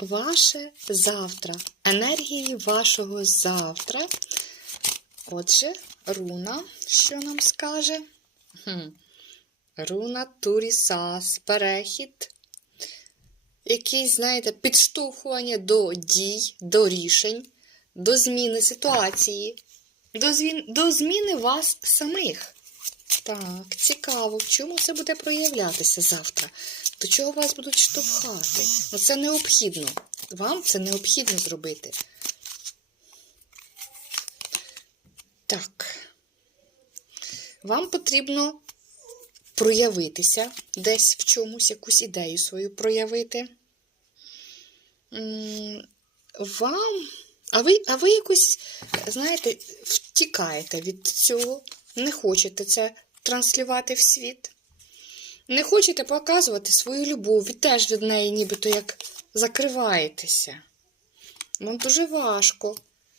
ваше завтра, енергії вашого завтра. Отже, руна, що нам скаже? Хм. Руна Турісас, перехід. Якийсь, знаєте, підштовхування до дій, до рішень, до зміни ситуації, до, зміни вас самих. Так, цікаво, в чому це буде проявлятися завтра? До чого вас будуть штовхати? Ну, це необхідно. Вам це необхідно зробити. Так. Вам потрібно проявитися десь в чомусь, якусь ідею свою проявити. Вам. А ви, а ви якось, знаєте, втікаєте від цього, не хочете це транслювати в світ. Не хочете показувати свою любов, ви теж від неї нібито як закриваєтеся. Вам дуже важко,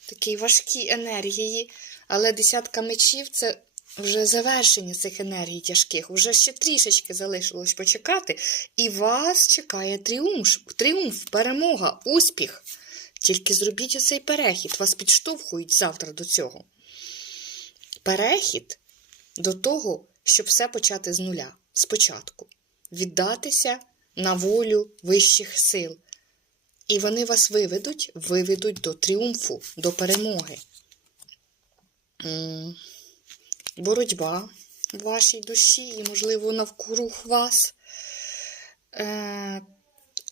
такі важкі енергії, але десятка мечів це вже завершення цих енергій тяжких. Вже ще трішечки залишилось почекати, і вас чекає тріумф, тріумф, перемога, успіх. Тільки зробіть оцей перехід, вас підштовхують завтра до цього. Перехід до того, щоб все почати з нуля, спочатку. Віддатися на волю вищих сил. І вони вас виведуть, виведуть до тріумфу, до перемоги. Боротьба в вашій душі і, можливо, навкруг вас. Е,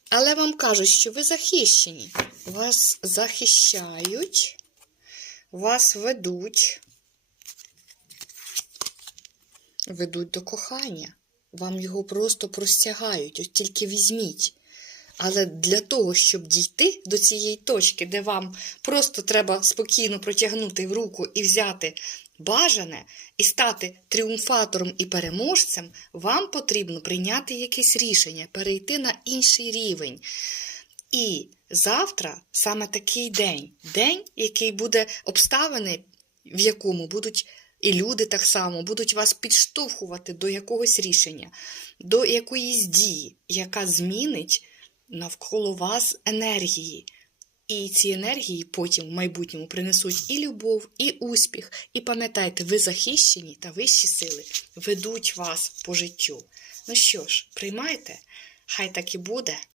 але вам кажуть, що ви захищені. Вас захищають, вас ведуть, ведуть до кохання. Вам його просто простягають, от тільки візьміть. Але для того, щоб дійти до цієї точки, де вам просто треба спокійно протягнути в руку і взяти бажане, і стати тріумфатором і переможцем, вам потрібно прийняти якесь рішення, перейти на інший рівень. І завтра саме такий день, день, який буде обставини, в якому будуть і люди так само будуть вас підштовхувати до якогось рішення, до якоїсь дії, яка змінить навколо вас енергії. І ці енергії потім в майбутньому принесуть і любов, і успіх. І пам'ятайте, ви захищені та вищі сили ведуть вас по життю. Ну що ж, приймайте, хай так і буде.